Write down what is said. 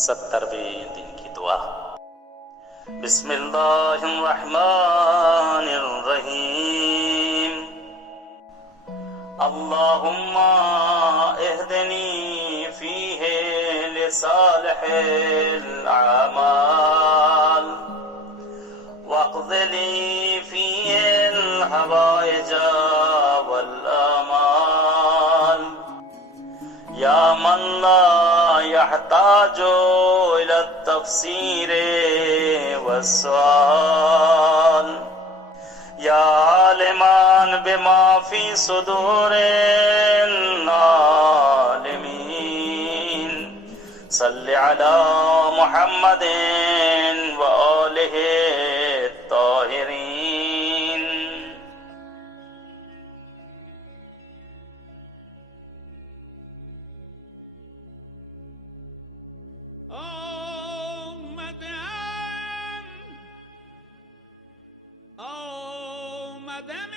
70वें दिन की दुआ। बिस्मिल्लाहिर्रहमानिर्रहीम। अल्लाहुम्मा इहदिनी फीहि लिसालिहिल अमाल वक़्ज़ि ली फीहिल हवाइज वल आमाल या मन ला यहताजु इला तफसीर वस्सवाल या आलिमान बिमा फी सुदूरिल आलिमीन सल्लि अला मुहम्मदिन व आलिहि ताहिरीन। آمدم